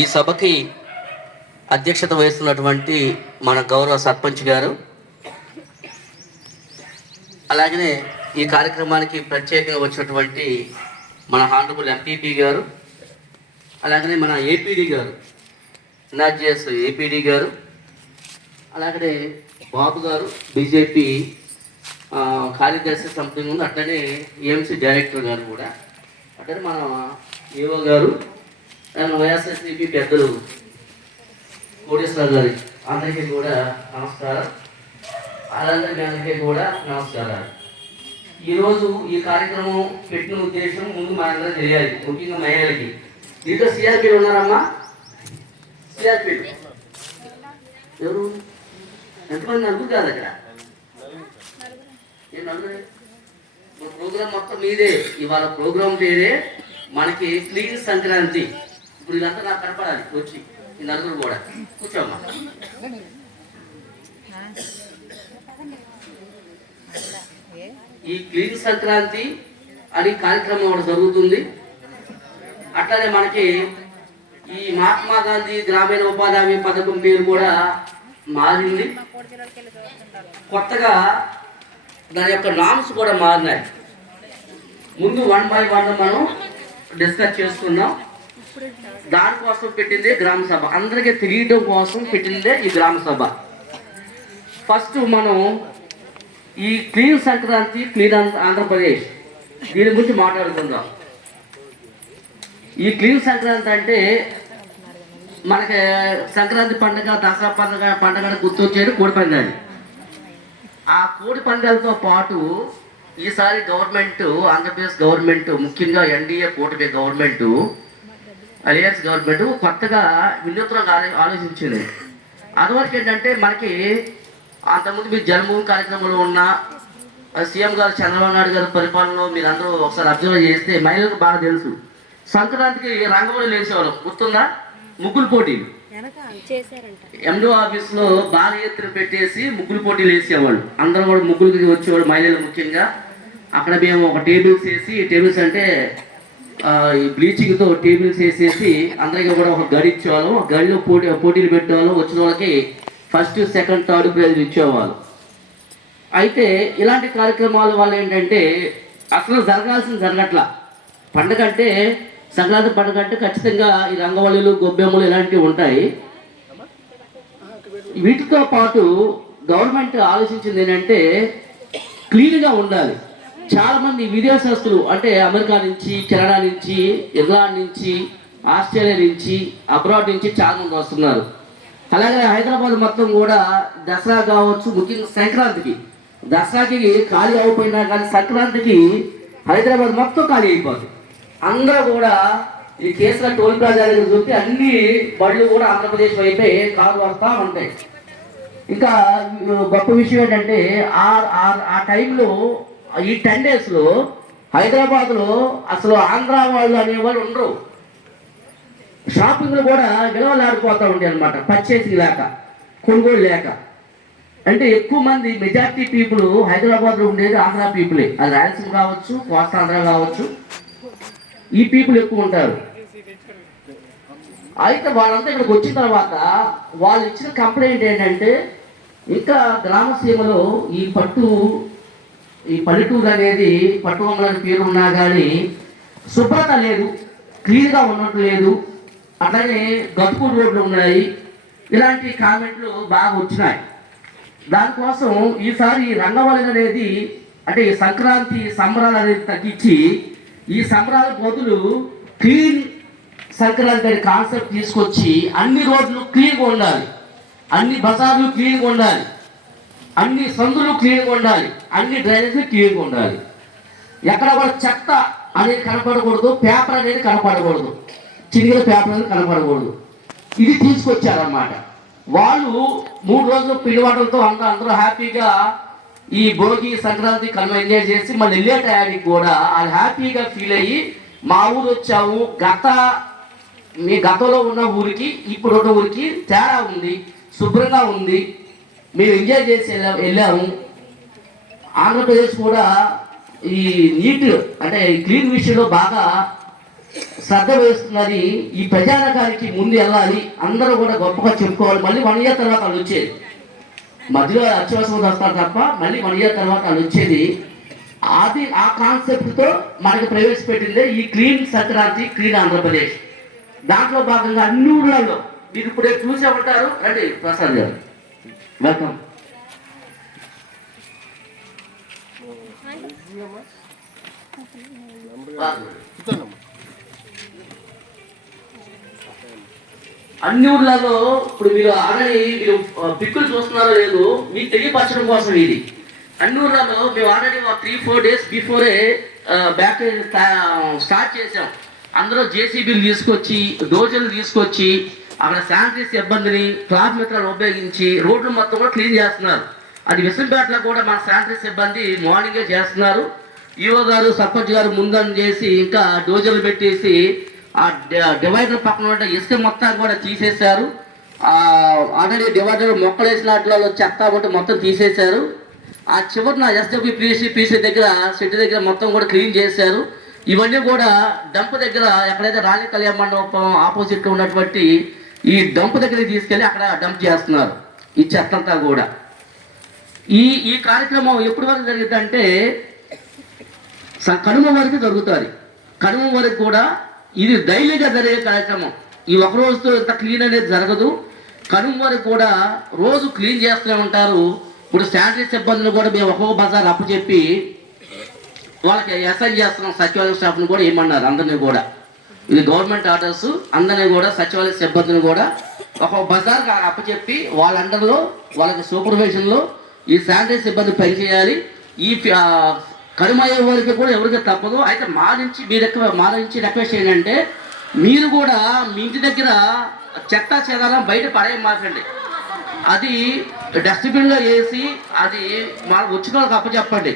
ఈ సభకి అధ్యక్షత వహిస్తున్నటువంటి మన గౌరవ సర్పంచ్ గారు, అలాగనే ఈ కార్యక్రమానికి ప్రత్యేకంగా వచ్చినటువంటి మన హానరబుల్ ఎంపీపీ గారు, అలాగనే మన ఏపీడీ గారు, ఎన్ఆర్జీఎస్ ఏపీడీ గారు, అలాగనే బాబు గారు బీజేపీ కార్యదర్శి సంథింగ్ ఉంది, అట్లనే ఏఎంసీ డైరెక్టర్ గారు కూడా, అట్లనే మన ఏఓ గారు, వైఎస్ఆర్సీపీ పెద్దలు కోటేశ్వర గారి అందరికీ కూడా నమస్కారం. అలాగే మీ అందరికీ కూడా నమస్కారాలు. ఈరోజు ఈ కార్యక్రమం పెట్టిన ఉద్దేశం ముందు మనందరం తెలియాలి, ముఖ్యంగా మహిళలకి. దీంట్లో సిఆర్పీలు ఉన్నారమ్మా? సిఆర్పీలు ఎవరు? ఎంతమంది? నలుగురు కాదు అక్కడ. ప్రోగ్రామ్ మొత్తం మీదే. ఇవాళ ప్రోగ్రామ్ పేరే మనకి క్లీన్ సంక్రాంతి. ఇప్పుడు ఇదంతా నాకు కనపడాలి వచ్చి, ఈ నలుగురు కూడా కూర్చోమ్మా. ఈ క్లీన్ సంక్రాంతి అని కార్యక్రమం ఒకటి జరుగుతుంది. అట్లానే మనకి ఈ మహాత్మా గాంధీ గ్రామీణ ఉపాధి హామీ పథకం పేరు కూడా మారింది. కొత్తగా దాని యొక్క నామ్స్ కూడా మారినాయి. ముందు 1 by 1 మనం డిస్కస్ చేసుకున్నాం. దానికోసం పెట్టిందే గ్రామ సభ, అందరికీ తెలియడం కోసం పెట్టిందే ఈ గ్రామ సభ. ఫస్ట్ మనం ఈ క్లీన్ సంక్రాంతి, క్లీన్ ఆంధ్రప్రదేశ్ దీని గురించి మాట్లాడుకుందాం. ఈ క్లీన్ సంక్రాంతి అంటే మనకి సంక్రాంతి పండుగ, దసరా పండుగ గుర్తొచ్చేది కోడి పందాలు. ఆ కోడి పందాలతో పాటు ఈసారి గవర్నమెంట్, ఆంధ్రప్రదేశ్ గవర్నమెంట్, ముఖ్యంగా ఎన్డీఏ కూటమి గవర్నమెంట్, అలియన్స్ గవర్నమెంట్ కొత్తగా వినూత్నంగా ఆలోచించింది. అదివరకు ఏంటంటే మనకి అంతకుముందు మీరు జన్మభూమి కార్యక్రమంలో ఉన్న సీఎం గారు చంద్రబాబు నాయుడు గారి పరిపాలనలో మీరు అందరూ ఒకసారి అబ్జర్వ్ చేస్తే మహిళలకు బాగా తెలుసు, సంక్రాంతికి రంగంలో వేసేవాళ్ళు. గుర్తుందా? ముగ్గులు పోటీలు ఎండో ఆఫీస్లో బాగా ఎత్తున పెట్టేసి ముగ్గులు పోటీలు వేసేవాళ్ళు. అందరూ కూడా ముగ్గులకి వచ్చేవాళ్ళు, మహిళలు ముఖ్యంగా. అక్కడ మేము ఒక టేబుల్స్ వేసి, టేబుల్స్ అంటే ఈ బ్లీచింగ్తో టేబుల్స్ వేసేసి అందరికీ కూడా ఒక గడి ఇచ్చేవాళ్ళం. గడిలో పోటీలు పెట్టేవాళ్ళం. వచ్చిన వాళ్ళకి ఫస్ట్, సెకండ్, థర్డ్ ప్రైజ్ ఇచ్చేవాళ్ళు. అయితే ఇలాంటి కార్యక్రమాల వల్ల ఏంటంటే అసలు జరగాల్సింది జరగట్లా. పండుగ అంటే, సంక్రాంతి పండుగ అంటే ఖచ్చితంగా ఈ రంగవల్లులు, గొబ్బెమ్మలు ఇలాంటివి ఉంటాయి. వీటితో పాటు గవర్నమెంట్ ఆలోచించింది ఏంటంటే క్లీన్గా ఉండాలి. చాలామంది విదేశస్తులు అంటే అమెరికా నుంచి, కెనడా నుంచి, ఇంగ్లాండ్ నుంచి, ఆస్ట్రేలియా నుంచి, అబ్రాడ్ నుంచి చాలామంది వస్తున్నారు. అలాగే హైదరాబాద్ మొత్తం కూడా దసరా కావచ్చు, ముఖ్యంగా సంక్రాంతికి, దసరాకి ఖాళీ అయిపోయినా కానీ సంక్రాంతికి హైదరాబాద్ మొత్తం ఖాళీ అయిపోతుంది. అందరూ కూడా ఈ కేసుల టోల్ ప్లాజా దగ్గర చూస్తే అన్ని బళ్ళు కూడా ఆంధ్రప్రదేశ్ వైపే కారు వస్తూ ఉంటాయి. ఇంకా గొప్ప విషయం ఏంటంటే ఆ టైంలో ఈ 10 daysలో హైదరాబాద్లో అసలు ఆంధ్ర వాళ్ళు అనేవాళ్ళు ఉండరు. షాపింగ్లు కూడా విలువలాడిపోతూ ఉంటాయి అన్నమాట, పర్చేసింగ్ లేక, కొనుగోలు లేక. అంటే ఎక్కువ మంది మెజార్టీ పీపుల్ హైదరాబాద్లో ఉండేది ఆంధ్ర పీపులే. అది రాయలసీమ కావచ్చు, కోస్తాంధ్ర కావచ్చు, ఈ పీపుల్ ఎక్కువ ఉంటారు. అయితే వాళ్ళంతా ఇక్కడికి వచ్చిన తర్వాత వాళ్ళు ఇచ్చిన కంప్లైంట్ ఏంటంటే, ఇంకా గ్రామసీమలో ఈ పల్లెటూరు అనేది పట్టుకొమ్మలని పేరు ఉన్నా కానీ శుభ్రత లేదు, క్లీన్గా ఉన్నట్టు లేదు, అట్లాగే గతుకుడు రోడ్లు ఉన్నాయి, ఇలాంటి కామెంట్లు బాగా వచ్చినాయి. దానికోసం ఈసారి రంగవల్లి అనేది, అంటే ఈ సంక్రాంతి సంబరాలు అనేది తగ్గించి ఈ సంబరాల బదులు క్లీన్ సంక్రాంతి అనే కాన్సెప్ట్ తీసుకొచ్చి అన్ని రోడ్లు క్లీన్గా ఉండాలి, అన్ని బజార్లు క్లీన్గా ఉండాలి, అన్ని సందులు క్లీన్గా ఉండాలి, అన్ని డ్రైనేజీలు క్లీన్గా ఉండాలి. ఎక్కడ కూడా చెత్త అనేది కనపడకూడదు, పేపర్ అనేది కనపడకూడదు, చిరిగిన పేపర్ అనేది కనపడకూడదు. ఇది తీసుకొచ్చారన్నమాట. వాళ్ళు 3 రోజులు పిల్లవాటలతో అందరూ హ్యాపీగా ఈ భోగి, సంక్రాంతి కనుమ ఎంజాయ్ చేసి మళ్ళీ వెళ్ళే టయానికి కూడా వాళ్ళు హ్యాపీగా ఫీల్ అయ్యి, మా ఊరు వచ్చాము, మీ గతంలో ఉన్న ఊరికి ఇప్పుడు ఉన్న ఊరికి తేడా ఉంది, శుభ్రంగా ఉంది, మేము ఎంజాయ్ చేసి వెళ్ళాము. ఆంధ్రప్రదేశ్ కూడా ఈ నీట్ అంటే క్లీన్ విషయంలో బాగా శ్రద్ధ వహిస్తున్నది. ఈ ప్రజానకానికి ముందు వెళ్ళాలి, అందరూ కూడా గొప్పగా చెప్పుకోవాలి. మళ్ళీ 1 year తర్వాత వాళ్ళు వచ్చేది, మధ్యలో అత్యవసరం వస్తారు తప్ప మళ్ళీ 1 year తర్వాత వాళ్ళు వచ్చేది. అది ఆ కాన్సెప్ట్తో మనకు ప్రవేశపెట్టిందే ఈ క్లీన్ సంక్రాంతి, క్లీన్ ఆంధ్రప్రదేశ్. దాంట్లో భాగంగా అన్ని ఊళ్ళల్లో మీరు ఇప్పుడే చూసే ఉంటారు. రండి ప్రసాద్ గారు, వెల్కమ్. అన్ని ఊర్లలో ఇప్పుడు మీరు ఆల్రెడీ మీరు పిక్కులు చూస్తున్నారో లేదు మీకు తెలియపరచడం కోసం ఇది. అన్ని ఊర్లలో మేము already 3-4 days before back start చేసాం. అందరూ జేసీబీలు తీసుకొచ్చి, డోజర్లు తీసుకొచ్చి, అక్కడ శానిటరీ సిబ్బందిని, క్లాత్ మిత్రాలు ఉపయోగించి రోడ్లు మొత్తం కూడా క్లీన్ చేస్తున్నారు. అది విసంపేటలో కూడా మన శానిటరీ సిబ్బంది మార్నింగే చేస్తున్నారు. ఈఓ గారు, సర్పంచ్ గారు ముందని చేసి ఇంకా డోజర్లు పెట్టేసి ఆ డివైడర్ పక్కన ఉంటే ఇసుక మొత్తం కూడా తీసేశారు. ఆల్రెడీ డివైడర్ మొక్కలు వేసిన వాటిలో చెత్త ఉంటే మొత్తం తీసేశారు. ఆ చివరిన ఎస్డబ్ల్యూపీసీ దగ్గర షెడ్ దగ్గర మొత్తం కూడా క్లీన్ చేశారు. ఇవన్నీ కూడా డంప్ దగ్గర, ఎక్కడైతే రాణి కళ్యాణ మండపం ఆపోజిట్గా ఉన్నటువంటి ఈ డంప్ దగ్గరికి తీసుకెళ్ళి అక్కడ డంప్ చేస్తున్నారు ఈ చెత్త అంతా కూడా. ఈ కార్యక్రమం ఎప్పటి వరకు జరిగిందంటే కనుమ వరకు జరుగుతుంది. కనుమ వరకు కూడా ఇది డైలీగా జరిగే కార్యక్రమం. ఈ ఒక రోజుతో ఇంత క్లీన్ అనేది జరగదు. కనుమ వరకు కూడా రోజు క్లీన్ చేస్తూనే ఉంటారు. ఇప్పుడు శానిటరీ సిబ్బందిని కూడా మేము ఒక్కొక్క బజార్ అప్పచెప్పి వాళ్ళకి అసైన్ చేస్తున్నాం. సచివాలయ స్టాఫ్ని కూడా ఏమన్నారు అందరినీ కూడా, ఇది గవర్నమెంట్ ఆర్డర్స్, అందరినీ కూడా సచివాలయ సిబ్బందిని కూడా ఒక్కొక్క బజార్ అప్పచెప్పి వాళ్ళ అండర్లో వాళ్ళకి సూపర్విజన్లో ఈ శానిటరీ సిబ్బంది పనిచేయాలి. ఈ కనుమయ్యే వరకు కూడా ఎవరికి తప్పదు. అయితే మా నుంచి రిక్వెస్ట్ ఏంటంటే మీరు కూడా మీ ఇంటి దగ్గర చెత్త చెదారం బయట పడేయమాకండి. అది డస్ట్బిన్లో వేసి అది మన వచ్చిన వాళ్ళకి అప్పచెప్పండి.